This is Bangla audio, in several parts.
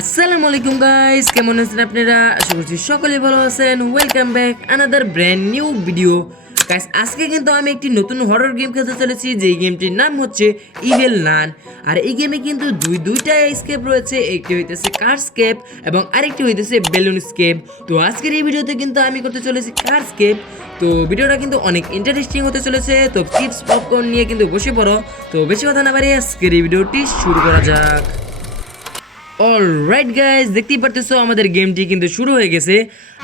আসসালামু আলাইকুম গাইস, কেমন আছেন আপনারা? আশা করছি সকলে ভালো আছেন। Welcome back another brand new video. Guys, আজকে কিন্তু আমি একটি নতুন হরর গেম খেলতে চলেছি, যেই গেমটির নাম হচ্ছে ইভিল নান। আর এই গেমে কিন্তু দুইটা স্কেপ রয়েছে, একটি হইতেছে কার স্কেপ এবং আরেকটি হইতেছে বেলুন স্কেপ। তো আজকের এই ভিডিওতে কিন্তু আমি করতে চলেছি কার স্কেপ। তো ভিডিওটা কিন্তু অনেক ইন্টারেস্টিং হতে চলেছে। তো চিপস পপকর্ন নিয়ে কিন্তু বসে পড়ো। তো বেশি কথা না বাড়িয়ে আজকের এই ভিডিওটি শুরু করা যাক। অলরাইট গাইস, দেখতেই পারতেছো আমাদের গেমটি কিন্তু শুরু হয়ে গেছে।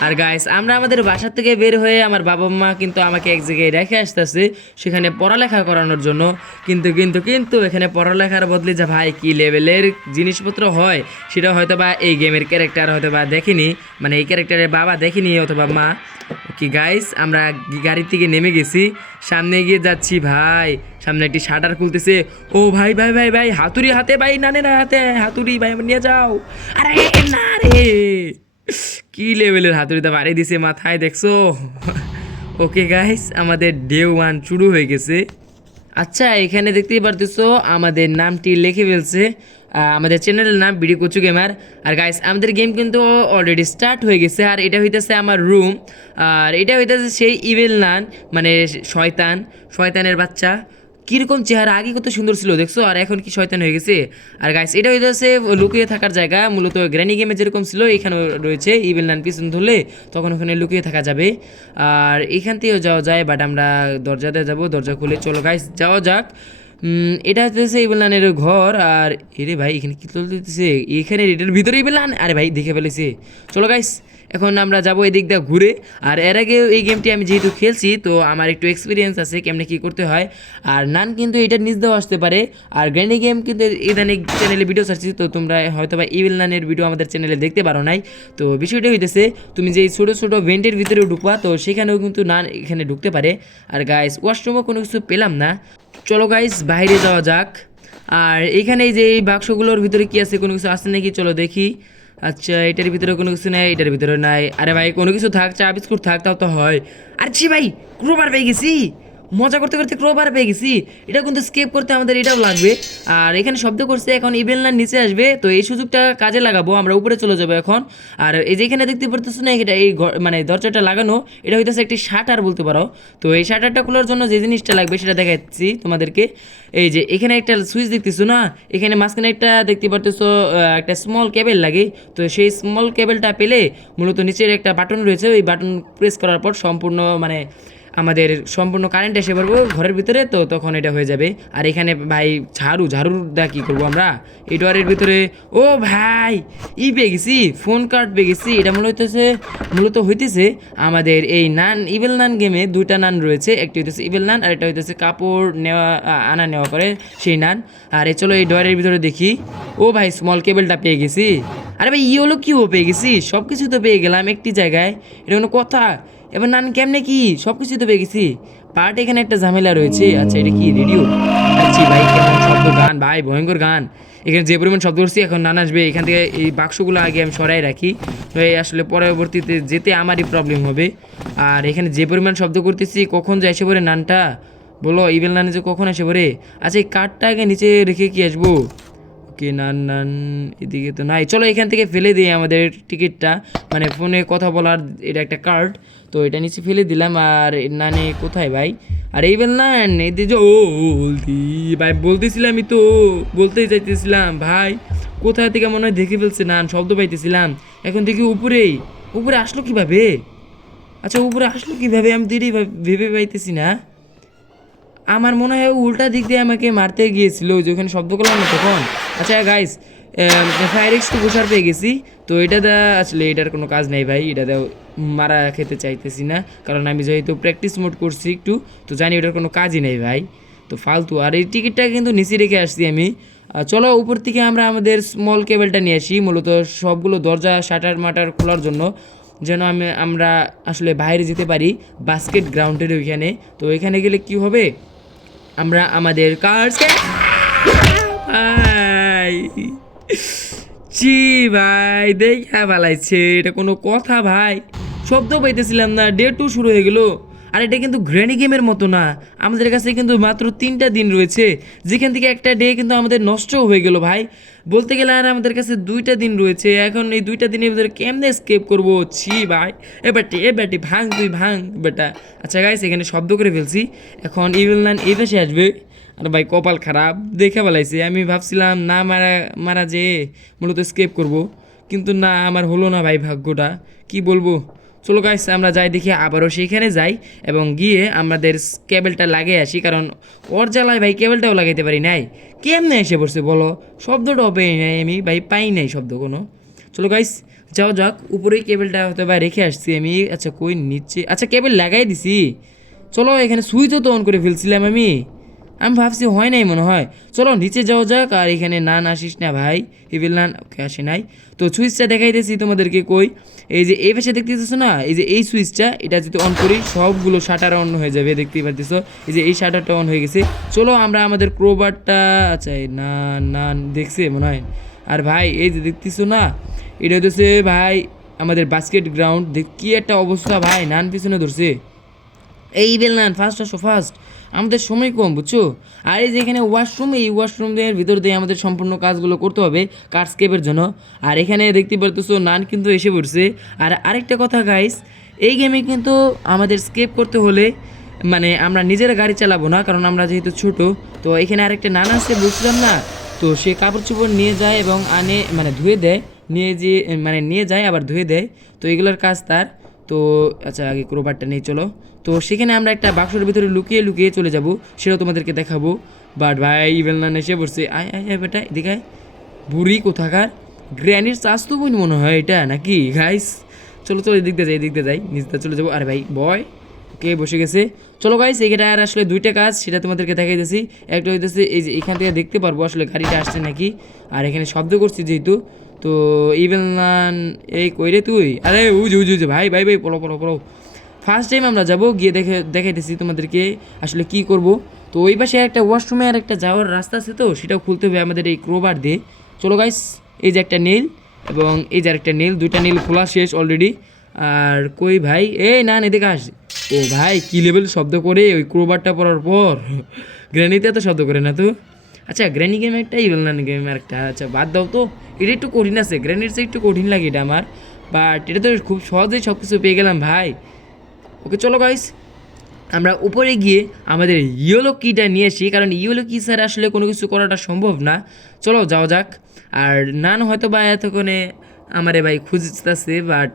আর গাইস, আমরা আমাদের বাসা থেকে বের হয়ে আমার বাবা মা কিন্তু আমাকে এক জায়গায় রেখে আসতেছে, সেখানে পড়ালেখা করানোর জন্য। কিন্তু কিন্তু কিন্তু এখানে পড়ালেখার বদলে যা ভাই কি লেভেলের জিনিসপত্র হয়, সেটা হয়তো বা এই গেমের ক্যারেক্টার হয়তো বা দেখেনি, মানে এই ক্যারেক্টারের বাবা দেখেনি অথবা মা। কি গাইস, আমরা গাড়ি থেকে নেমে গেছি, সামনে এগিয়ে যাচ্ছি। ভাই সামনে একটি শাটার খুলতেছে। ও ভাই ভাই ভাই ভাই, হাতুড়ি হাতে ভাই, নানের হাতে হাতুড়ি ভাই, নিয়ে যাও। আরে না রে, কি লেভেলের হাতুড়িটা বাড়ি দিছে মাথায়, দেখছো? ওকে গাইস, আমাদের ডে 1 শুরু হয়ে গেছে। আচ্ছা, এখানে দেখতেই পারতেছো আমাদের নামটি লিখে ফেলছে, আমাদের চ্যানেলের নাম বিডি কচু গেমার। আর গাইস, আমাদের গেম কিন্তু অলরেডি স্টার্ট হয়ে গেছে। আর এটা হইতেছে আমার রুম, আর এটা হইতেছে সেই ইভিল নান, মানে শয়তানের বাচ্চা। কীরকম চেহারা, আগে কত সুন্দর ছিল দেখছো, আর এখন কি শয়তান হয়ে গেছে। আর গাইস, এটা হইতেছে লুকিয়ে থাকার জায়গা, মূলত গ্র্যানি গেমে যেরকম ছিল এখানে রয়েছে। ইভিল নান পিছন ধরলে তখন ওখানে লুকিয়ে থাকা যাবে। আর এখান থেকেও যাওয়া যায়, বাট আমরা দরজাতে যাব, দরজা খুলে চলো গাইস যাওয়া যাক। এটা হচ্ছে ইভিল নানের ঘর। আর এরে ভাই, এখানে কি চলতেছে? এখানে এটার ভিতরে ইভিল নান, আরে ভাই দেখে ফেলেছে। চলো গাইস, এখন আমরা যাবো এদিক দিয়ে ঘুরে। আর এর আগে এই গেমটি আমি যেহেতু খেলছি, তো আমার একটু এক্সপিরিয়েন্স আছে কেমনে কী করতে হয়। আর নান কিন্তু এটার নিচ দেওয়া আসতে পারে। আর গ্র্যানি গেম কিন্তু ইদানিং চ্যানেলে ভিডিও ছাড়ছি, তো তোমরা হয়তো বা ইভিল নানের ভিডিও আমাদের চ্যানেলে দেখতে পারো নাই। তো বিষয়টা হইতেছে, তুমি যে ছোটো ছোটো ভেন্টের ভিতরে ঢুকবা, তো সেখানেও কিন্তু নান এখানে ঢুকতে পারে। আর গাইস, ওয়াশরুমও কোনো কিছু পেলাম না। চলো গাইস, বাইরে যাওয়া যাক। আর এইখানে যে এই বাক্সগুলোর ভিতরে কি আছে, কোনো কিছু আছে নাকি চলো দেখি। আচ্ছা, এটার ভিতরে কোনো কিছু নেই, এটার ভিতরে নাই। আরে ভাই, কোনো কিছু থাক, চা বিস্কুট থাক, তাও তো হয়। আর ছি ভাই, ক্রোবার পেয়ে গেছি, মজা করতে করতে ক্রোবার পেয়ে গেছি। এটা কিন্তু স্কেপ করতে আমাদের এটাও লাগবে। আর এখানে শব্দ করছে, এখন ইভেল নান নিচে আসবে, তো এই সুযোগটা কাজে লাগাবো, আমরা উপরে চলে যাবো এখন। আর এই যে এখানে দেখতে পারতেছো না, এটা এই মানে দরজাটা লাগানো, এটা হইতেছে একটি শাটার বলতে পারো। তো এই শাটারটা খোলার জন্য যে জিনিসটা লাগবে সেটা দেখাচ্ছি তোমাদেরকে। এই যে এখানে একটা সুইচ দেখতেছো না, এখানে মাঝখানে একটা দেখতে পারতেছো একটা স্মল কেবেল লাগে। তো সেই স্মল কেবেলটা পেলে মূলত নিচের একটা বাটন রয়েছে, ওই বাটন প্রেস করার পর সম্পূর্ণ মানে আমাদের সম্পূর্ণ কারেন্ট এসে পড়বো ঘরের ভিতরে, তো তখন এটা হয়ে যাবে। আর এখানে ভাই ঝাড়ুটা কী করবো আমরা এই ডোয়ারের ভিতরে? ও ভাই, পেয়ে গেছি, ফোন কার্ড পেয়ে গেছি। এটা মূলত হইতেছে আমাদের এই নান ইভেল নান গেমে দুইটা নান রয়েছে, একটি হইতেছে ইভেল নান আর একটা হইতেছে কাপড় আনা নেওয়া করে সেই নান। আর চলো এই ডোয়ারের ভিতরে দেখি। ও ভাই, স্মল কেবলটা পেয়ে গেছি। আরে ভাই, হলো কিও পেয়ে গেছি, সব কিছু তো পেয়ে গেলাম একটি জায়গায়, এটা কোনো কথা? এবার নান কেমনে কি সব কিছু তো পেয়ে গেছি, পার্ট এখানে একটা ঝামেলা রয়েছে। আচ্ছা, এটা কি রেডিও? আচ্ছা ভাই, কেমন শব্দ, গান ভাই, ভয়ঙ্কর গান। এখানে যে পরিমাণ শব্দ করছি, এখন নান আসবে। এখান থেকে এই বাক্সগুলো আগে আমি সরাই রাখি, তো এই আসলে পরবর্তীতে যেতে আমারই প্রবলেম হবে। আর এখানে যে পরিমাণ শব্দ করতেছি, কখন যে এসে পড়ে নানটা, বলো ইভেল নানে যে কখন এসে পড়ে। আচ্ছা, এই কার্ডটা আগে নিচে রেখে কি আসবো? ওকে, নান এদিকে তো নাই। চলো এখান থেকে ফেলে দিই আমাদের টিকিটটা, মানে ফোনে কথা বলার এটা একটা কার্ড, তো এটা নিচে ফেলে দিলাম। আর নানে কোথায় ভাই? আর এইবার নান এদিকে ও ভাই, বলতেছিলামই তো, বলতেই চাইতেছিলাম ভাই, কোথায় থেকে মনে হয় দেখে ফেলছে নান, শব্দ পাইতেছিলাম। এখন দেখি উপরে আসলো কিভাবে? আচ্ছা, উপরে আসলো কিভাবে আমি তো এটাই ভেবে পাইতেছি না। আমার মনে হয় উল্টা দিক দিয়ে আমাকে মারতে গিয়েছিল, ওই যে ওখানে শব্দ করলাম না তখন। আচ্ছা গাইস, ফায়ার এক্স টু গোসার পেয়ে গেছি। তো এটা দা আসলে এটার কোনো কাজ নেই ভাই, এটা দাও মারা খেতে চাইতেছি না, কারণ আমি যেহেতু প্র্যাকটিস মোড করছি একটু, তো জানি ওটার কোনো কাজই নেই ভাই, তো ফালতু। আর এই টিকিটটা কিন্তু নিচে রেখে আসছি আমি। চলো উপর থেকে আমরা আমাদের স্মল কেবলটা নিয়ে আসি, মূলত সবগুলো দরজা শাটার মাটার খোলার জন্য, যেন আমরা আসলে বাইরে যেতে পারি বাস্কেট গ্রাউন্ডের ওইখানে। তো এখানে গেলে কি হবে, আমরা আমাদের কার্সকে ভাই, চি ভাই দেখা পালাইছে, এটা কোনো কথা ভাই? শব্দ পাইতেছিলাম না, ডে 2 শুরু হয়ে গেল। আর এটা কিন্তু গ্র্যানি গেমের মতো না, আমাদের কাছে কিন্তু মাত্র 3টা দিন রয়েছে, যেখান থেকে একটা ডে কিন্তু আমাদের নষ্ট হয়ে গেল ভাই। বলতে গেলে আর আমাদের কাছে 2টা দিন রয়েছে। এখন এই 2টা দিনের ভিতরে কেমনে এসকেপ করবো? ছি ভাই, এ ব্যাটি ভাঙ, তুই ভাঙ বেটা। আচ্ছা গাইস, এখানে শব্দ করে ফেলছি। এখন ইভিল নান এই পাশে আসবে। আর ভাই কপাল খারাপ, দেখে ফেলাইছে। আমি ভাবছিলাম না মারা মারা যে মূলত স্কেপ করব, কিন্তু না, আমার হলো না ভাই ভাগ্যটা, কি বলবো। চলো গাইস, আমরা যাই দেখি, আবারও সেইখানে যাই এবং গিয়ে আমাদের কেবলটা লাগিয়ে আসি, কারণ ওর জ্বালায় ভাই কেবলটাও লাগাইতে পারি নাই। কেমনে এসে পড়ছে বলো? শব্দটাও পেয়ে নাই আমি ভাই, পাই নাই শব্দ কোনো। চলো গাইস, যাও যাক, উপরেই কেবলটা হয়তো বা রেখে আসছি আমি। আচ্ছা কই নিচে? আচ্ছা কেবল লাগাই দিছি। চলো, এখানে সুইচও তো অন করে ফেলছিলাম আমি। আমি ভাবছি হয় নাই মনে হয়। চলো নিচে যাওয়া যাক। আর এখানে নান আসিস না ভাই, ইভিল নান। ওকে, আসে নাই তো। সুইচটা দেখাইতেছি তোমাদেরকে। কই, এই যে এই পাশে দেখতেছো না, এই যে এই সুইচটা, এটা যদি অন করি সবগুলো শাটার অন হয়ে যাবে, দেখতেই পারতেছো। এই যে এই শাটারটা অন হয়ে গেছে। চলো আমরা আমাদের ক্রোবারটা, আচ্ছা না না দেখছে মনে হয়। আর ভাই এই যে দেখতেছো না, এটা হচ্ছে ভাই আমাদের বাস্কেট গ্রাউন্ড। দেখ কি একটা অবস্থা ভাই, নান পিছনে ধরছে। এই ইভিল নান ফার্স্ট আসো, ফার্স্ট, আমাদের সময় কম বুঝছো। আর এই যে এখানে ওয়াশরুম, এই ওয়াশরুমের ভিতর দিয়ে আমাদের সম্পূর্ণ কাজগুলো করতে হবে কার্ডস্কেপের জন্য। আর এখানে দেখতে পারতেছো নান কিন্তু এসে পড়ছে। আর আরেকটা কথা গাইস, এই গেমে কিন্তু আমাদের স্কেপ করতে হলে মানে আমরা নিজেরা গাড়ি চালাবো না, কারণ আমরা যেহেতু ছোট। তো এখানে আরেকটা নান আছে বলছিলাম না, তো সে কাপড় চোপড় নিয়ে যায় এবং আনে, মানে ধুয়ে দেয়, নিয়ে যে মানে নিয়ে যায় আবার ধুয়ে দেয়। তো এগুলোর কাজ তার। তো আচ্ছা আগে ক্রোবারটা নিয়ে চলো। তো সেখানে আমরা একটা বাক্সের ভিতরে লুকিয়ে লুকিয়ে চলে যাব, সেটাও তোমাদেরকে দেখাবো। বাট ভাই ইভেল নান এসে পড়ছে। আয় আয় আয় বেটা, এদিকে আয়। বুড়ি কোথাকার, গ্র্যানির চাষ তো বোন মনে হয় এটা নাকি গাইস। চলো চলো, এদিক দিয়ে যাই, এদিক দিয়ে যাই, নিচটা চলে যাবো। আরে ভাই বয়, কে বসে গেছে। চলো গাইস, এটা আর আসলে 2টা কাজ, সেটা তোমাদেরকে দেখাইতেছি। একটা হইতেছে এই যে এখান থেকে দেখতে পারবো আসলে গাড়িটা আসছে নাকি। আর এখানে শব্দ করছি যেহেতু, তো ইভেল নান এই কইরে তুই, আরে উজ উজ উজ, ভাই ভাই ভাই পলো পলো পলো। ফার্স্ট টাইম আমরা যাব, গিয়ে দেখাইতেছি তোমাদেরকে আসলে কি করব। তো ওই পাশে একটা ওয়াশরুমে আর একটা যাওয়ার রাস্তা আছে, তো সেটাও খুলতে হবে আমাদের এই ক্রোবার দিয়ে। চলো গাইস, এই যে একটা নীল এবং এই যে আরেকটা নীল, 2টা নীল খোলা শেষ অলরেডি। আর কই ভাই, এই না এদিকে আস। ও ভাই কি লেভেল শব্দ করে ওই ক্রোবারটা পড়ার পর। গ্র্যানিতে তো শব্দ করে না তো। আচ্ছা গ্র্যানি গেম একটা, ইভেল নান গেম একটা, আচ্ছা বাদ দাও তো। এটা একটু কঠিন আছে, গ্র্যানির চেয়ে একটু কঠিন লাগে এটা আমার। বাট এটা তো খুব সহজেই সব কিছু পেয়ে গেলাম ভাই। ওকে চলো গাইস, আমরা উপরে গিয়ে আমাদের ইয়েলো কিটা নিয়ে আসি, কারণ ইয়েলো কি স্যার আসলে কোনো কিছু করাটা সম্ভব না। চলো যাও যাক। আর নান হয়তো বা এতক্ষণে আমারে ভাই খুঁজতেছে, বাট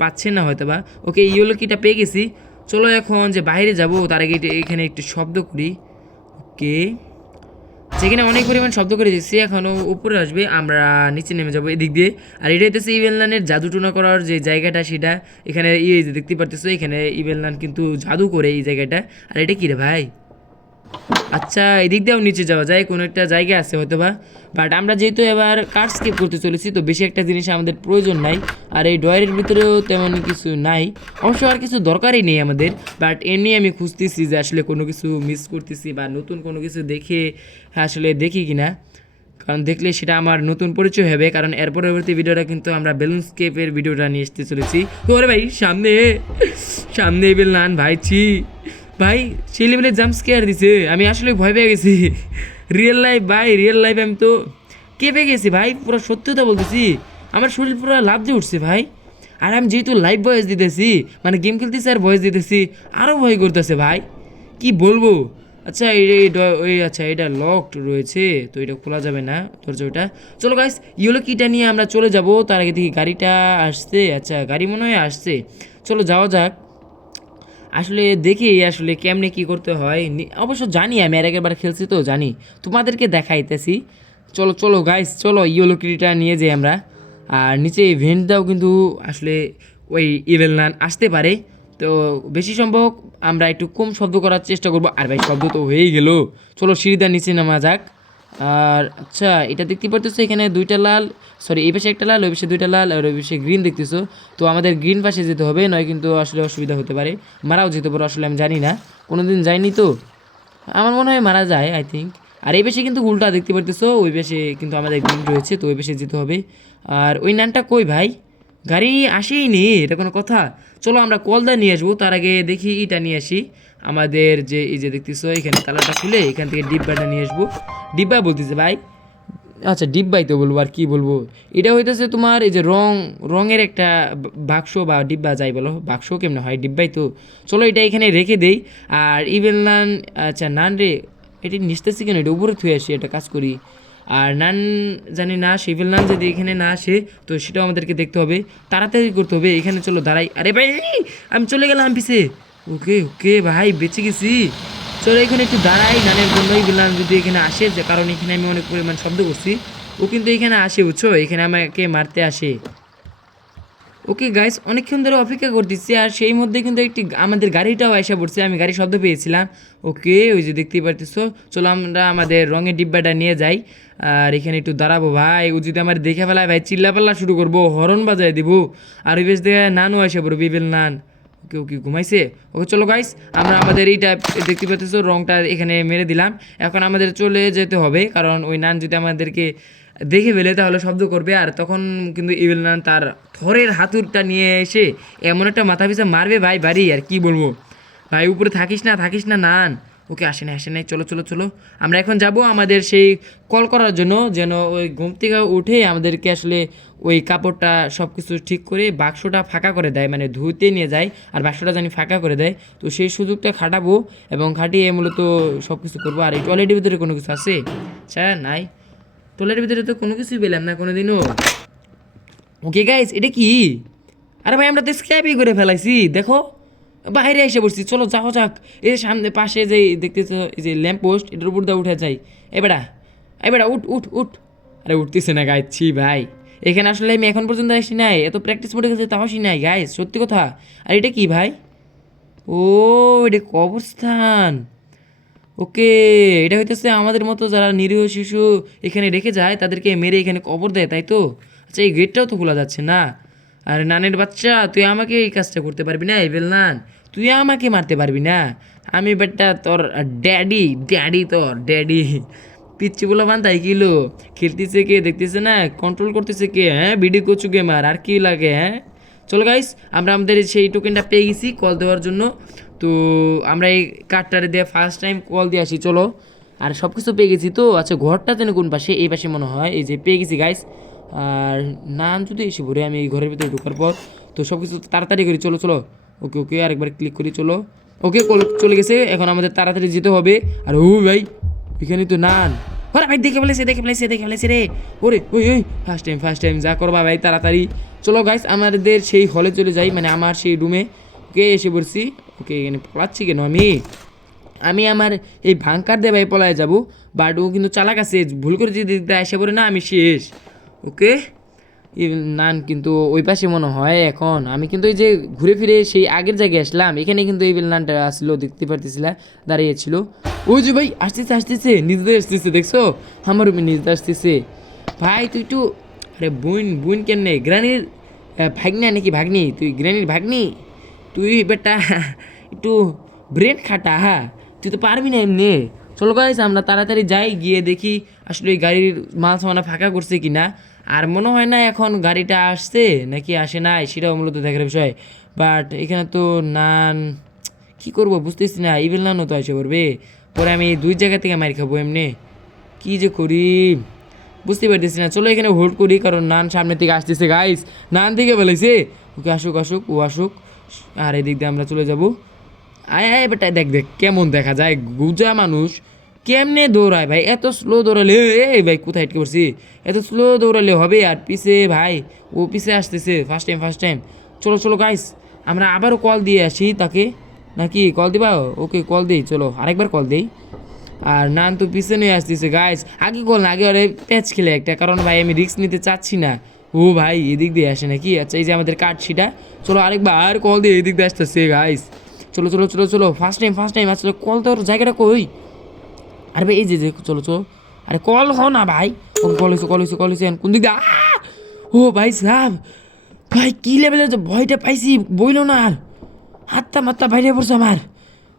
পাচ্ছে না হয়তো বা। ওকে ইয়েলো কিটা পেয়ে গেছি। চলো এখন যে বাইরে যাব তার আগে এখানে একটু শব্দ করি। ওকে, যেখানে অনেক পরিমাণ শব্দ করে দিচ্ছি, এখনও উপরে আসবে, আমরা নিচে নেমে যাবো এদিক দিয়ে। আর এটা হচ্ছে ইভেলনানের জাদু টুনা করার যে জায়গাটা, সেটা এখানে যে দেখতে পারতেছো, এখানে ইভেলনান কিন্তু জাদু করে এই জায়গাটা। আর এটা কী রে ভাই? আচ্ছা এদিক দিয়েও নিচে যাওয়া যায়, কোনো একটা জায়গা আছে হয়তো বা। বাট আমরা যেহেতু এবার কার্ড স্কিপ করতে চলেছি, তো বেশি একটা জিনিস আমাদের প্রয়োজন নাই। আর এই ডয়ারের ভিতরেও তেমন কিছু নাই, অবশ্য আর কিছু দরকারই নেই আমাদের। বাট এমনি আমি খুঁজতেছি যে আসলে কোনো কিছু মিস করতেছি বা নতুন কোনো কিছু দেখে আসলে দেখি কি না, কারণ দেখলে সেটা আমার নতুন পরিচয় হবে। কারণ এর পরবর্তী ভিডিওটা কিন্তু আমরা বেলুনস্কেপের ভিডিওটা নিয়ে আসতে চলেছি। তো ওরে ভাই সামনে সামনে বেল নান ভাইছি ভাই, সেই লেভেলে জাম্প স্কেয়ার দিছে, আমি আসলে ভয় পেয়ে গেছি। রিয়েল লাইফ ভাই, রিয়েল লাইফ আমি তো কেঁপে গেছি ভাই, পুরো সত্যতা বলতেছি, আমার শরীর পুরো লাফ দিয়ে উঠছে ভাই। আর আমি যেহেতু লাইভ ভয়েস দিতেছি, মানে গেম খেলতেছি আর ভয়েস দিতেছি, আরও ভয় করতেছে ভাই, কি বলবো। আচ্ছা ওই আচ্ছা এটা লকড রয়েছে, তো এটা খোলা যাবে না দরজাটা। চলো গাইস, ইয়েলো কিটা নিয়ে আমরা চলে যাব। তার আগে দেখি গাড়িটা আসছে, আচ্ছা গাড়ি মনে হয় আসছে। চলো যাওয়া যাক, আসলে দেখি আসলে কেমনে কি করতে হয়। অবশ্য জানি, আমি আর একবার খেলছি তো জানি, তোমাদেরকে দেখাইতেছি। চলো চলো গাইস, চলো ইয়েলো কিটা নিয়ে যাই আমরা। আর নিচে ভেন্টটাও কিন্তু আসলে ওই ইভেল নান আসতে পারে, তো বেশি সম্ভব আমরা একটু কম শব্দ করার চেষ্টা করবো। আর ভাই শব্দ তো হয়েই গেল, চলো সিঁড়িটার নিচে নামা যাক। আর আচ্ছা এটা দেখতে পারতেছো, এখানে 2টা লাল, সরি এই পাশে একটা লাল, ওই পাশে 2টা লাল, আর ওই পাশে গ্রিন দেখতেছো। তো আমাদের গ্রিন পাশে যেতে হবে, নয় কিন্তু আসলে অসুবিধা হতে পারে, মারাও যেতে পারে, আসলে আমি জানি না, কোনো দিন যাইনি তো, আমার মনে হয় মারা যায় আই থিঙ্ক। আর এই পাশে কিন্তু উল্টা দেখতে পারতেছো, ওই পাশে কিন্তু আমাদের গ্রিন রয়েছে, তো ওই পাশে যেতে হবে। আর ওই নানটা কই ভাই, গাড়ি আসেই নি, এটা কোনো কথা। চলো আমরা কলদা নিয়ে আসবো, তার আগে দেখি ইটা নিয়ে আসি, আমাদের যে এই যে দেখতেছো এখানে তালাটা খুলে এখান থেকে ডিব্বাটা নিয়ে আসবো। ডিব্বা বলতেছে ভাই, আচ্ছা ডিব্বাই তো বলবো, আর কি বলবো, এটা হইতেছে তোমার এই যে রঙের একটা বাক্স বা ডিব্বা যাই বলো, বাক্স কেমনে হয়, ডিব্বাই তো। চলো এটা এখানে রেখে দেই। আর ইভেন নান, আচ্ছা নান রে, এটি নিচতেছি কেন, এটা উপরে থুয়ে আসি, এটা কাজ করি। আর নান জানি না আসে, ইভেল নান যদি এখানে না আসে তো সেটাও আমাদেরকে দেখতে হবে, তাড়াতাড়ি করতে হবে। এখানে চলো দাঁড়াই, আরে ভাই আমি চলে গেলাম পিছে। ওকে ওকে ভাই বেঁচে গেছি। চলো এখানে একটু দাঁড়াই নানের জন্য, ইভেল নান যদি এখানে আসে, যে কারণ এখানে আমি অনেক পরিমাণ শব্দ করছি, ও কিন্তু এখানে আসে বুঝছো, এখানে আমাকে মারতে আসে। ওকে গাইস, অনেকক্ষণ ধরে অপেক্ষা করতেছি, আর সেই মধ্যে কিন্তু একটি আমাদের গাড়িটাও এসে পড়ছে, আমি গাড়ির শব্দ পেয়েছিলাম। ওকে ওই যে দেখতেই পারতেছো, চলো আমরা আমাদের রঙের ডিব্বাটা নিয়ে যাই। আর এখানে একটু দাঁড়াবো ভাই, ও যদি আমার দেখে ফেলায় ভাই চিল্লাপাল্লা শুরু করবো, হরন বাজায় দিব। আর ওই বেশ দেখে নানও এসে পড়বো, বিবেল নান। ওকে ওকে ঘুমাইছে। ওকে চলো গাইস, আমরা আমাদের এইটা দেখতে পাচ্ছ রংটা এখানে মেরে দিলাম। এখন আমাদের চলে যেতে হবে, কারণ ওই নান যদি আমাদেরকে দেখে ফেলে তাহলে শব্দ করবে, আর তখন কিন্তু ইভিল নান তার থরের হাতুরটা নিয়ে এসে এমন একটা মাথা পিছা মারবে ভাই বাড়ি, আর কি বলবো ভাই, উপরে থাকিস না নান। ওকে আসে নাই, চলো চলো চলো, আমরা এখন যাব আমাদের সেই কল করার জন্য, যেন ওই ঘুম থেকে উঠে আমাদেরকে আসলে ওই কাপড়টা সব কিছু ঠিক করে বাক্সটা ফাঁকা করে দেয়, মানে ধুতে নিয়ে যায়, আর বাক্সটা জানি ফাঁকা করে দেয়। তো সেই সুযোগটা খাটাবো এবং খাটিয়ে মূলত সব কিছু করবো। আর এই টয়লেটের ভিতরে কোনো কিছু আছে? আচ্ছা নাই, টয়লেটের ভিতরে তো কোনো কিছুই পেলাম না কোনোদিনও। ওকে গাইস, এটা কি? আরে ভাই আমরা তো স্ক্যাপই করে ফেলাইছি, দেখো বাইরে এসে পড়ছি। চলো যাও যাক, এই সামনে পাশে যে দেখতেছো এই যে ল্যাম্প পোস্ট, এটার উপর দিয়ে উঠে যাই। এ বেটা উঠ উঠ উঠ। আরে উঠতেছে না গাইছি ভাই, এখানে আসলে আমি এখন পর্যন্ত আসি নাই, এত প্র্যাকটিস করে গেছে তাও আসি নাই গাইস, সত্যি কথা। আর এটা কি ভাই? ও এটা কবরস্থান। ওকে, এটা হইতেছে আমাদের মতো যারা নিরীহ শিশু এখানে রেখে যায় তাদেরকে মেরে এখানে কবর দেয়, তাই তো? আচ্ছা এই গেটটাও তো খোলা যাচ্ছে না। আর নানের বাচ্চা, তুই আমাকে এই কাজটা করতে পারবি না এবেল নান, তুই আমাকে মারতে পারবি না। আমি বেটা তোর ড্যাডি, তোর ড্যাডি। পিচ্ছি বলে বান তাই কিলো, খেলতেছে কে দেখতেছে না, কন্ট্রোল করতেছে কে? হ্যাঁ ভিডিও কচু গেমার, আর কি লাগে? হ্যাঁ চলো গাইস, আমরা আমাদের সেই টোকেনটা পেয়ে গেছি কল দেওয়ার জন্য। তো আমরা এই কার্ডটারে দিয়ে ফার্স্ট টাইম কল দিয়ে আসি, চলো। আর সব কিছু পেয়ে গেছি তো। আচ্ছা ঘরটা যেন কোন পাশে? এই পাশে মনে হয়, এই যে পেয়ে গেছি গাইস। আর নাম যদি এসে পড়ে আমি এই ঘরের ভিতরে ঢোকার পর, তো সব কিছু তাড়াতাড়ি করি, চলো চলো। ওকে ওকে আরেকবার ক্লিক করি, চলো। ওকে চলে গেছে, এখন আমাদের তাড়াতাড়ি যেতে হবে। আর ও ভাই এখানে তো নান, ওরা ভাই দেখে ফেলেছে রে। ওরে ওই ওই ফার্স্ট টাইম যা করবা ভাই তাড়াতাড়ি। চলো গাইস আমাদের সেই হলে চলে যাই, মানে আমার সেই রুমে। ওকে এসে পড়ছি। ওকে এখানে পলাচ্ছি কেন আমি? আমি আমার এই ভাঙকার দিয়ে ভাই পলায় যাবো, বাট ও কিন্তু চালাক আছে, ভুল করে যদি এসে পড়ে না আমি শেষ। ওকে নান কিন্তু ওই পাশে মনে হয়। এখন আমি কিন্তু এই যে ঘুরে ফিরে সেই আগের জায়গায় আসলাম, এখানে কিন্তু এই নানটা আসলো, দেখতে পারতেছিলাম দাঁড়িয়েছিল। ওই যে ভাই আসতেছে নিজে আসতেছে, দেখছো আমার রুমে নিজে আসতেছে। ভাই তুই একটু, আরে বোন কেমনে গ্রানির ভাগ্নি নাকি ভাগ্নি? তুই গ্রানির ভাগ্নি? তুই বেটা একটু ব্রেন খাটা, হ্যাঁ তুই তো পারবি না এমনি। চলো গাইস আমরা তাড়াতাড়ি যাই, গিয়ে দেখি আসলে ওই গাড়ির মাল সামানা ফাঁকা করছে কি না। আর মনে হয় না এখন গাড়িটা আসছে নাকি আসে নাই, সেটাও মূলত দেখার বিষয়। বাট এখানে তো নান, কী করবো বুঝতেছি না, ইভেল নানও তো এসে পড়বে, পরে আমি দুই জায়গা থেকে মার খাবো এমনি, কী যে করি বুঝতে পারতেছি না। চলো এখানে হোল্ড করি, কারণ নান সামনে থেকে আসতেছে গাইস, নান থেকে বলেছে। ওকে আসুক ও আসুক। আর এদিক দিয়ে আমরা চলে যাবো। আয় বেটা দেখ কেমন দেখা যায়, গুজা মানুষ কেমনে দৌড়ায় ভাই, এত স্লো দৌড়ালে, এই ভাই কোথায় আটকে পড়ছি, এত স্লো দৌড়ালে হবে? আর পিছে ভাই ও পিছে আসতেছে ফার্স্ট টাইম। চলো গাইস আমরা আবারও কল দিয়ে আসি তাকে, নাকি কল দিবা? ওকে কল দিই, চলো আরেকবার কল দিই। আর নান তো পিছনে আসতেছে গাইস, আগে কল না, আগে আরে প্যাচ খেলে একটা, কারণ ভাই আমি রিস্ক নিতে চাচ্ছি না। ও ভাই এদিক দিয়ে আসে নাকি? আচ্ছা এই যে আমাদের কার্ড সেটা, চলো আরেকবার কল দিয়ে এদিক দিয়ে আসতেছে গাইস। চলো ফার্স্ট টাইম আসলে কল তোর জায়গাটা কই? আরে ভাই এই যে চলো আরে কল হ না ভাই। ও কল হয়েছে কোন দিক দিয়ে? ও ভাই সাহেব, ভাই কী লেভেলের ভয়টা পাইছি বইলো না, আর হাতটা মাত্তা বাইরে পড়ছে আমার।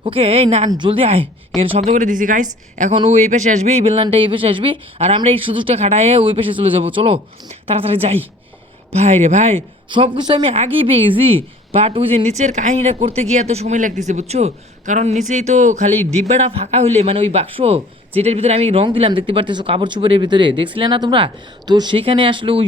ওকে এই না জলদি আয়, এখানে শব্দ করে দিছি গাইস। এখন ও এই পাশে আসবে, এই বেলনানটা এই পাশে আসবে, আর আমরা এই সুযোগটা খাটায় ওই পাশে চলে যাবো। চলো তাড়াতাড়ি যাই। ভাই রে ভাই সব কিছু আমি আগেই পেয়ে গেছি, বাট ওই যে নিচের কাহিনীটা করতে গিয়ে এত সময় লাগতেছে বুঝছো, কারণ নিচেই তো খালি ডিব্বাটা ফাঁকা হইলে, মানে ওই বাক্স যেটার ভিতরে আমি রং দিলাম দেখতে পারতেছো কাপড় চোপড়ের ভিতরে, দেখছিলে না তোমরা? তো সেইখানে আসলে ওই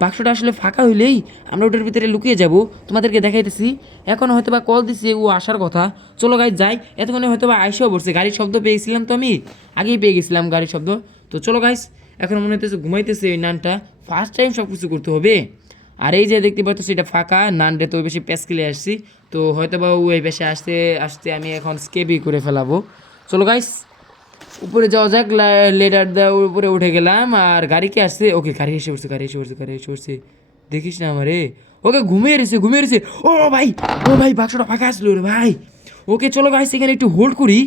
বাক্সটা আসলে ফাঁকা হইলেই আমরা ওটার ভিতরে লুকিয়ে যাব, তোমাদেরকে দেখাইতেছি। এখন হয়তো বা কল দিছে, ও আসার কথা। চলো গাইজ যাই, এতক্ষণে হয়তো বা আইসাও পড়ছে, গাড়ির শব্দ পেয়েছিলাম তো আমি, আগেই পেয়ে গেছিলাম গাড়ির শব্দ। তো চলো গাইজ, এখন মনে হইতেছে ঘুমাইতেছে ওই নানটা, ফার্স্ট টাইম সব কিছু করতে হবে। আর এই যে দেখতে পাচ্ছ এটা ফাঁকা, নানডে তো বেশি প্যাস খেলে আসছি, তো হয়তো বা ওই পেশে আসতে আসতে আমি এখন স্কেপই করে ফেলাবো। চলো গাইস উপরে যাওয়া যাক, লেডার দেওয়ার উপরে উঠে গেলাম। আর গাড়ি কে আসছে? ওকে গাড়ি এসে পড়ছে, গাড়ি এসে পড়ছে, গাড়ি এসে পড়ছে, দেখিস না আমারে? ওকে ঘুমিয়ে রয়েছে, ঘুমিয়ে রয়েছে। ও ভাই, ও ভাই বাক্সটা ফাঁকা আসলো রে ভাই। ওকে চলো গাইস এখানে একটু হোল্ড করি,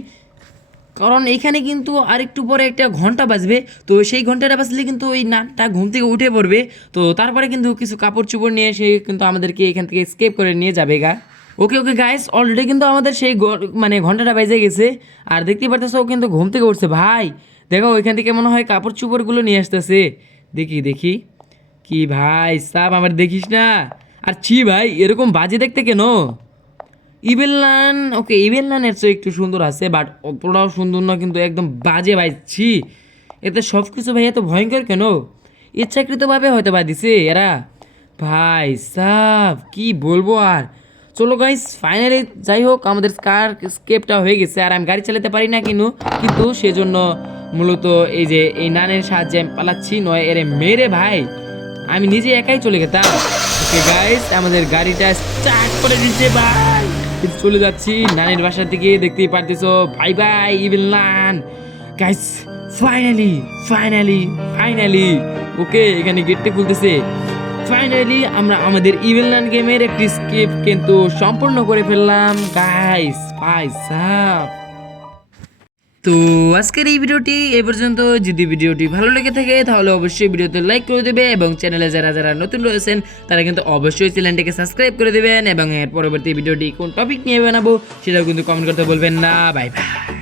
কারণ এইখানে কিন্তু আরেকটু পরে একটা ঘন্টা বাজবে, তো সেই ঘন্টাটা বাজলে কিন্তু ওই নাটটা ঘুম থেকে উঠে পড়বে, তো তারপরে কিন্তু কিছু কাপড় চোপড় নিয়ে এসে কিন্তু আমাদেরকে এখান থেকে স্কেপ করে নিয়ে যাবে গা। ওকে ওকে গাইস, অলরেডি কিন্তু আমাদের সেই মানে ঘন্টাটা বেজে গেছে। আর দেখতে পারতেছো ও কিন্তু ঘুম থেকে উঠছে ভাই। দেখো ওইখান থেকে মনে হয় কাপড় চোপড়গুলো নিয়ে আসতেছে, দেখি দেখি। কি ভাই সাব আমার দেখিস না? আর ছি ভাই, এরকম বাজে দেখতে কেন? ইভেললান, ওকে ইভেললানের চেয়ে একটু সুন্দর আছে, বাট অতটাও সুন্দর না, কিন্তু একদম বাজে ভাই, ছি। এতে সব কিছু ভাই এত ভয়ঙ্কর কেন? ইচ্ছাকৃতভাবে হয়তো বা দিছে এরা, ভাই সাব কি বলবো আর। চলো গাইস ফাইনালি যাই হোক আমাদের কার স্কেপটা হয়ে গেছে। আর আমি গাড়ি চালাতে পারি না কিন্তু সেজন্য মূলত এই যে এই নানের সাহায্যে আমি পালাচ্ছি, নয় এরে মেরে ভাই আমি নিজে একাই চলে গেতাম। ওকে গাইস আমাদের গাড়িটা স্টার্ট করে দিচ্ছে ভাই, চলে যাচ্ছি নানের বাসার দিকে, দেখতেই পারতেছো। বাই বাই ইভিল নান। গাইস ফাইনালি ফাইনালি ফাইনালি ওকে এখানে গেটটা খুলতেছে। ফাইনালি আমরা আমাদের ইভিল নান গেমের একটি স্কেপ কিন্তু সম্পূর্ণ করে ফেললাম গাইস, ভাই সাব। তো আজকের এই ভিডিওটি এই পর্যন্ত। যদি ভিডিওটি ভালো লেগে থাকে তাহলে অবশ্যই ভিডিওতে লাইক করে দেবে, এবং চ্যানেলে যারা যারা নতুন রয়েছেন তারা কিন্তু অবশ্যই চ্যানেলটিকে সাবস্ক্রাইব করে দেবেন, এবং এর পরবর্তী ভিডিওটি কোন টপিক নিয়ে বানাবো সেটাও কিন্তু কমেন্ট করতে বলবেন না। Bye bye.